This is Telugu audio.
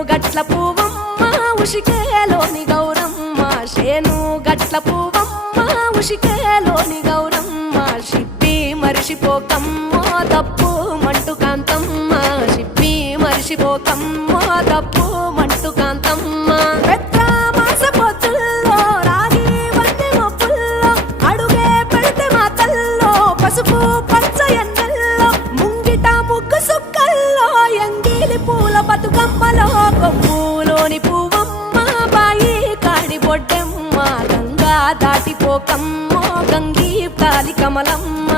గట్ల పువ్వమ్మ ఉషికేలోని గౌరమ్మ శేను గట్ల పువ్వమ్మ ఉషికేలోని గౌరమ్మ షిప్పి మరిషిపోకమ్మ తప్పు మంటు కాంతమ్మ షిప్పి మరిషిపోకమ్మ తప్పు మంటు కాంతమ్మ పెద్ద మాస పొత్తుల్లో రాగి వన్నె మొప్పుల్లో అడుగే పెడితే మా తల్లో పసుపు పచ్చ ఎన్నెల్లో ముంగిట ముగ్గు సుక్కల్లో ఎంగిలి పూల బతుకమ్మలో కొమ్ములోని పువ్వమ్మ బాయి కాడి బొడ్డెమ్మ గంగా దాటిపోకమ్మ గంగీ కాలి కమలమ్మ